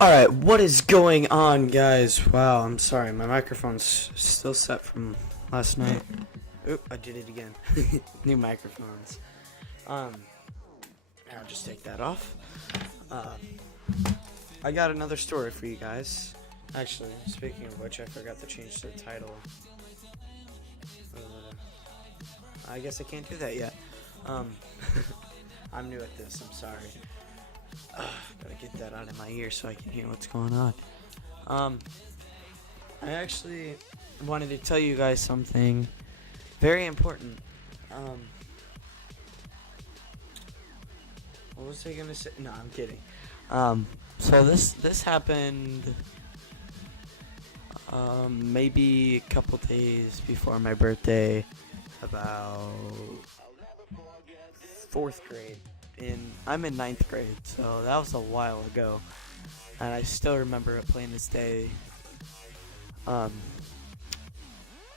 Alright, what is going on, guys? Wow, I'm sorry, my microphone's still set from last night. Oop, I did it again. New microphones. I'll just take that off. I got another story for you guys. Actually, speaking of which, I forgot to change the title. I guess I can't do that yet. I'm new at this, I'm sorry. Gotta get that out of my ear so I can hear what's going on. I actually wanted to tell you guys something very important. What was I gonna say? No, I'm kidding. So this happened maybe a couple days before my birthday, about 4th grade. I'm in 9th grade, so that was a while ago, and I still remember it plain as day.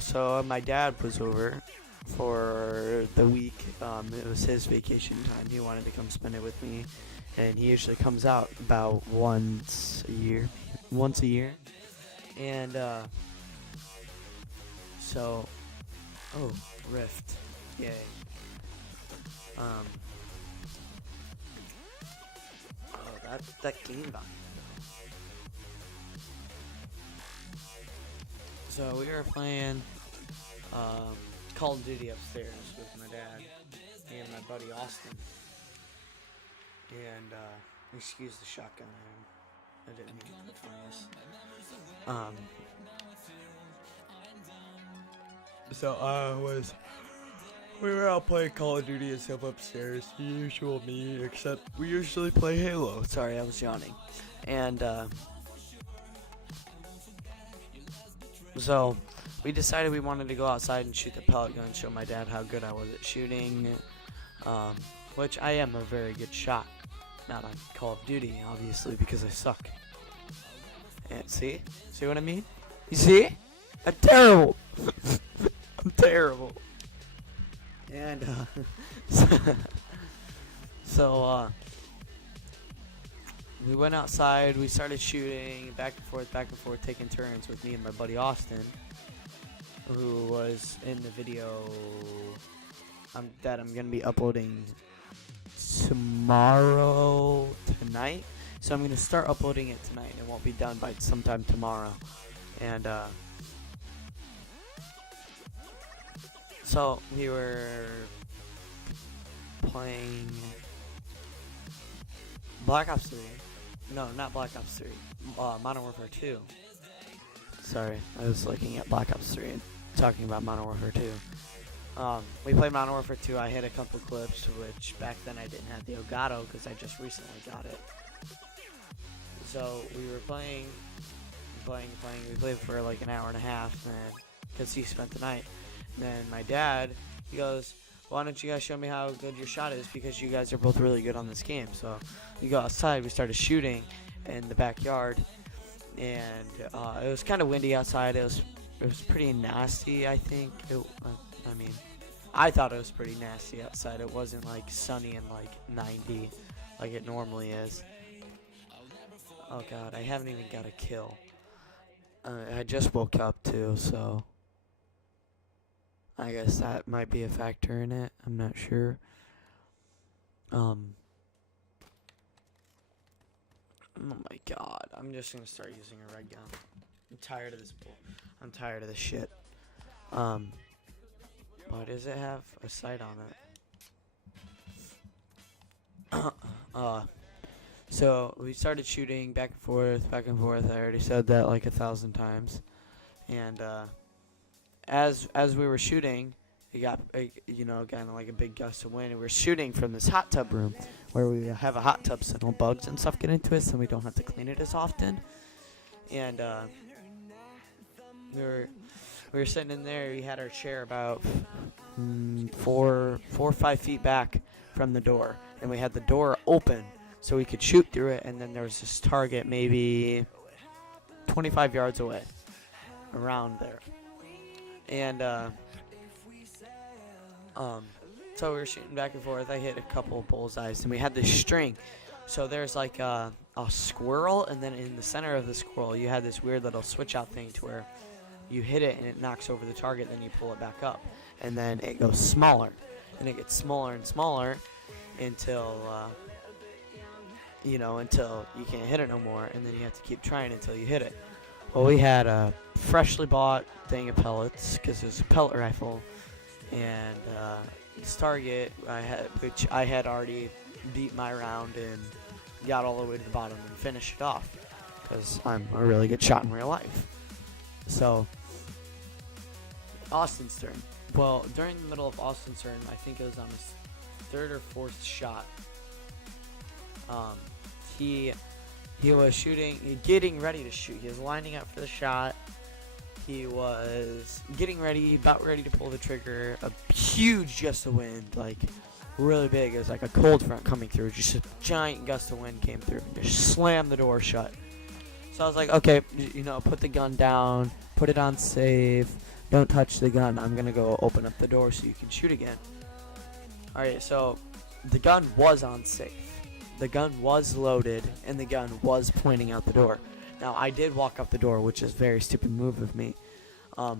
So my dad was over for the week. It was his vacation time. He wanted to come spend it with me, and he usually comes out about once a year, and so, oh, Rift, yay. That game volume. So we were playing Call of Duty upstairs with my dad and my buddy Austin. And excuse the shotgun. I didn't mean to put on this. We were out playing Call of Duty and stuff upstairs, the usual me, except we usually play Halo. Sorry, I was yawning. And, so, we decided we wanted to go outside and shoot the pellet gun, show my dad how good I was at shooting, which I am a very good shot. Not on Call of Duty, obviously, because I suck. And see? See what I mean? You see? I'm terrible! I'm terrible. And so we went outside, we started shooting back and forth, taking turns with me and my buddy Austin, who was in the video that I'm gonna be uploading tonight. So I'm gonna start uploading it tonight. It won't be done by sometime tomorrow. And so we were playing Black Ops 3. No, not Black Ops 3. Modern Warfare 2. Sorry, I was looking at Black Ops 3 and talking about Modern Warfare 2. We played Modern Warfare 2. I hit a couple clips, which back then I didn't have the Elgato because I just recently got it. So we were playing. We played for like an hour and a half, and because he spent the night. And then my dad, he goes, why don't you guys show me how good your shot is, because you guys are both really good on this game. So we go outside, we started shooting in the backyard, and it was kind of windy outside. It was pretty nasty, I think. I thought it was pretty nasty outside. It wasn't like sunny and like 90 like it normally is. Oh god, I haven't even got a kill. I just woke up too, so I guess that might be a factor in it. I'm not sure. Oh my god. I'm just gonna start using a red gun. I'm tired of this bull. I'm tired of this shit. Why does it have a sight on it? So we started shooting back and forth. I already said that like 1,000 times. And as we were shooting, it got kind of like a big gust of wind, and we were shooting from this hot tub room where we have a hot tub so no bugs and stuff get into it, so we don't have to clean it as often. And we were sitting in there. We had our chair about 4 or 5 feet back from the door, and we had the door open so we could shoot through it. And then there was this target maybe 25 yards away, around there. And so we were shooting back and forth. I hit a couple of bullseyes, and we had this string. So there's like a a squirrel, and then in the center of the squirrel you had this weird little switch out thing to where you hit it and it knocks over the target, then you pull it back up, and then it goes smaller, and it gets smaller and smaller until until you can't hit it no more, and then you have to keep trying until you hit it. Well, we had a freshly bought thing of pellets because it was a pellet rifle, and this target which I had already beat my round and got all the way to the bottom and finished it off because I'm a really good shot in real life. So, Austin's turn. Well, during the middle of Austin's turn, I think it was on his third or fourth shot, he was shooting, getting ready to shoot. He was lining up for the shot. He was getting ready, about ready to pull the trigger. A huge gust of wind, like really big. It was like a cold front coming through. Just a giant gust of wind came through and just slammed the door shut. So I was like, okay, put the gun down, put it on safe, don't touch the gun. I'm gonna go open up the door so you can shoot again. Alright, so the gun was on safe. The gun was loaded, and the gun was pointing out the door. Now, I did walk up the door, which is a very stupid move of me.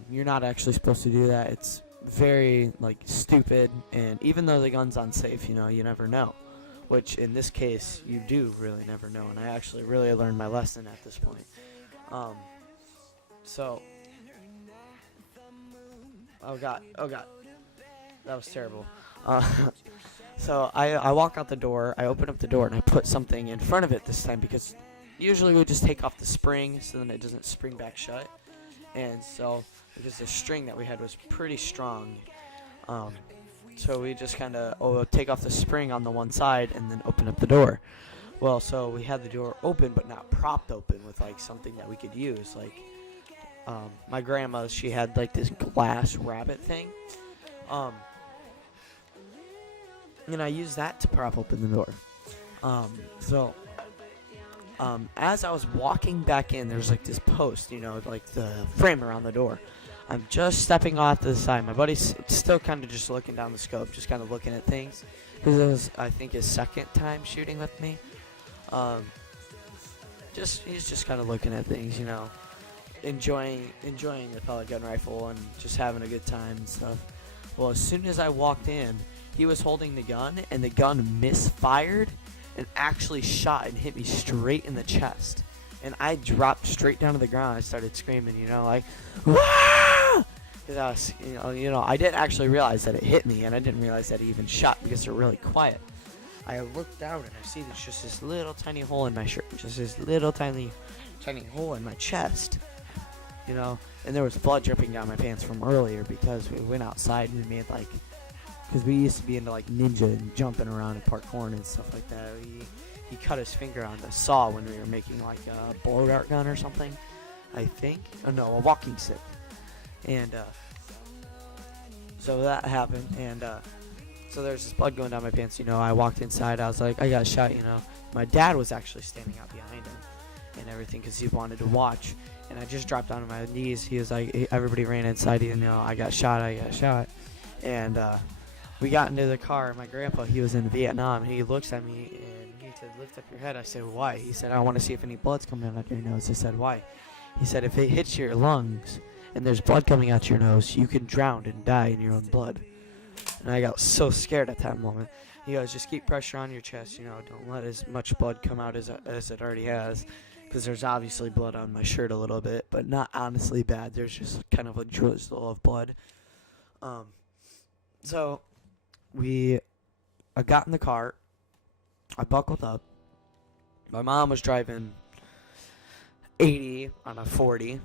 You're not actually supposed to do that. It's very, stupid, and even though the gun's unsafe, you never know. Which, in this case, you do really never know, and I actually really learned my lesson at this point. Oh god, that was terrible. So I walk out the door, I open up the door, and I put something in front of it this time because usually we just take off the spring so then it doesn't spring back shut. And so, because the string that we had was pretty strong, so we just kind of take off the spring on the one side and then open up the door. Well, so we had the door open but not propped open with something that we could use. My grandma, she had this glass rabbit thing. And I used that to prop open the door. As I was walking back in, there's this post, the frame around the door. I'm just stepping off to the side. My buddy's still kind of just looking down the scope, just kind of looking at things. Because it was, I think, his second time shooting with me. He's just kind of looking at things, enjoying the pellet gun rifle and just having a good time and stuff. Well, as soon as I walked in, he was holding the gun, and the gun misfired and actually shot and hit me straight in the chest. And I dropped straight down to the ground. I started screaming, "Wah!" Because I was, I didn't actually realize that it hit me, and I didn't realize that it even shot because they're really quiet. I looked down and I see there's just this little tiny hole in my shirt, just this little tiny hole in my chest, and there was blood dripping down my pants from earlier because we went outside and we made because we used to be into ninja and jumping around and parkour and stuff like that. He cut his finger on the saw when we were making a blow dart gun or something, I think. Oh no, a walking stick. And so that happened, and so there's this blood going down my pants. I walked inside. I was like, I got shot. My dad was actually standing out behind him and everything because he wanted to watch. And I just dropped down on my knees. He was like, everybody ran inside. I got shot. And we got into the car. My grandpa, he was in Vietnam. He looks at me and he said, "Lift up your head." I said, "Why?" He said, "I want to see if any blood's coming out your nose." I said, "Why?" He said, "If it hits your lungs and there's blood coming out your nose, you can drown and die in your own blood." And I got so scared at that moment. He goes, "Just keep pressure on your chest. Don't let as much blood come out as it already has." Because there's obviously blood on my shirt a little bit, but not honestly bad. There's just kind of a drizzle of blood. So I got in the car. I buckled up. My mom was driving 80 on a 40,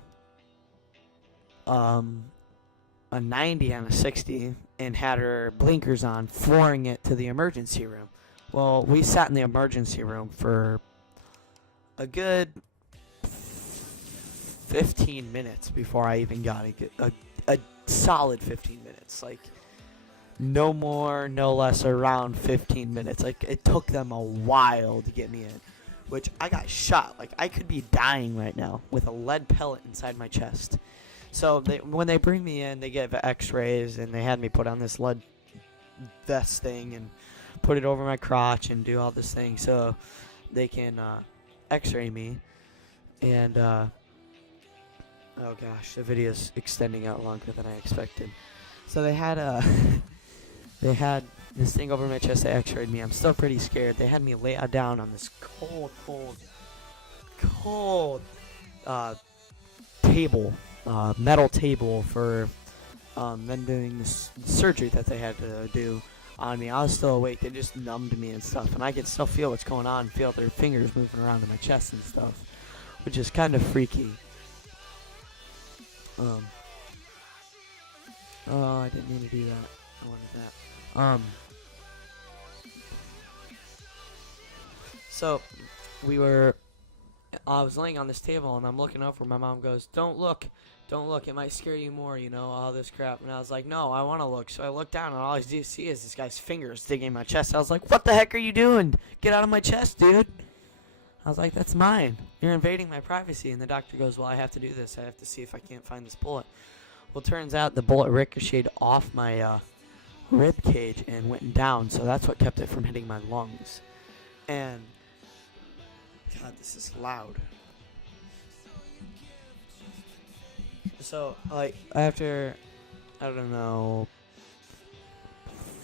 a 90 on a 60, and had her blinkers on, flooring it to the emergency room. Well, we sat in the emergency room for a good 15 minutes before I even got a solid 15 minutes. No more, no less, around 15 minutes. It took them a while to get me in, which I got shot. I could be dying right now with a lead pellet inside my chest. So when they bring me in, they give x-rays, and they had me put on this lead vest thing and put it over my crotch and do all this thing so they can x-ray me, and oh gosh, the video's extending out longer than I expected. So they had they had this thing over my chest. They x-rayed me. I'm still pretty scared. They had me lay down on this cold table, metal table for them doing this surgery that they had to do on me. I was still awake. They just numbed me and stuff, and I could still feel what's going on, feel their fingers moving around in my chest and stuff, which is kind of freaky. Oh, I didn't mean to do that. I wanted that. So I was laying on this table and I'm looking over. My mom goes, don't look, it might scare you more, you know, all this crap. And I was like, no, I want to look. So I looked down and all I see is this guy's fingers digging my chest. I was like, what the heck are you doing? Get out of my chest, dude. I was like, that's mine. You're invading my privacy. And the doctor goes, well, I have to do this. I have to see if I can't find this bullet. Well, it turns out the bullet ricocheted off my rib cage and went down. So that's what kept it from hitting my lungs. And God, this is loud. So, like, after, I don't know,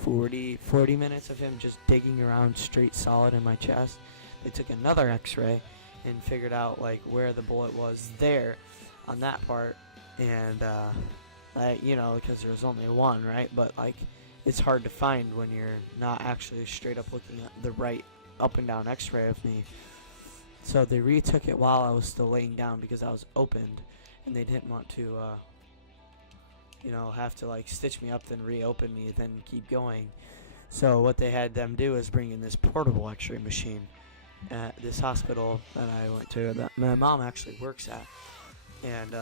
40 minutes of him just digging around straight solid in my chest, they took another x-ray and figured out, like, where the bullet was there on that part. And, you know, because there's only one, right? But, like, it's hard to find when you're not actually straight up looking at the right up and down x-ray of me. So they retook it while I was still laying down because I was opened, and they didn't want to, you know, have to like stitch me up, then reopen me, then keep going. So what they had them do is bring in this portable x-ray machine at this hospital that I went to, that my mom actually works at, and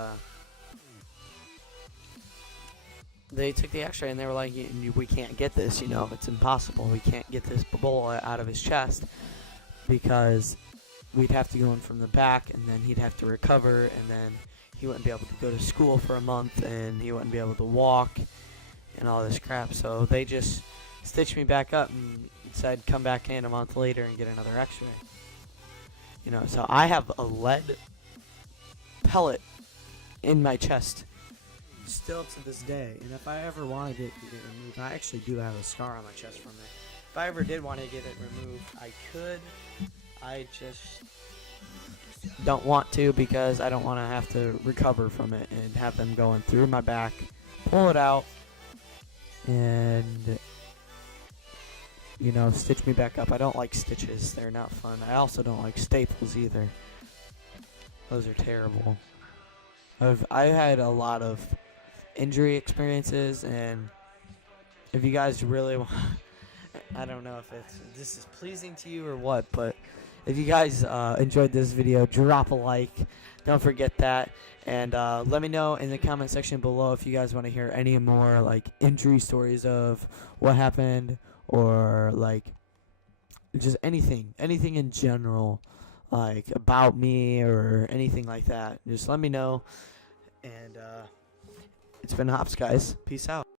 they took the x-ray and they were like, we can't get this, you know, it's impossible. We can't get this bullet out of his chest because we'd have to go in from the back, and then he'd have to recover, and then he wouldn't be able to go to school for a month, and he wouldn't be able to walk, and all this crap. So they just stitched me back up and said, come back in a month later and get another x-ray. You know, so I have a lead pellet in my chest still to this day, and if I ever wanted it to get removed, I actually do have a scar on my chest from it. If I ever did want to get it removed, I could. I just don't want to because I don't want to have to recover from it and have them going through my back, pull it out, and, you know, stitch me back up. I don't like stitches. They're not fun. I also don't like staples either. Those are terrible. I had a lot of injury experiences, and if you guys really want, I don't know if this is pleasing to you or what, but if you guys enjoyed this video, drop a like. Don't forget that. And let me know in the comment section below if you guys want to hear any more like injury stories of what happened, or like just anything in general, like about me or anything like that. Just let me know. And it's been Hops, guys. Peace out.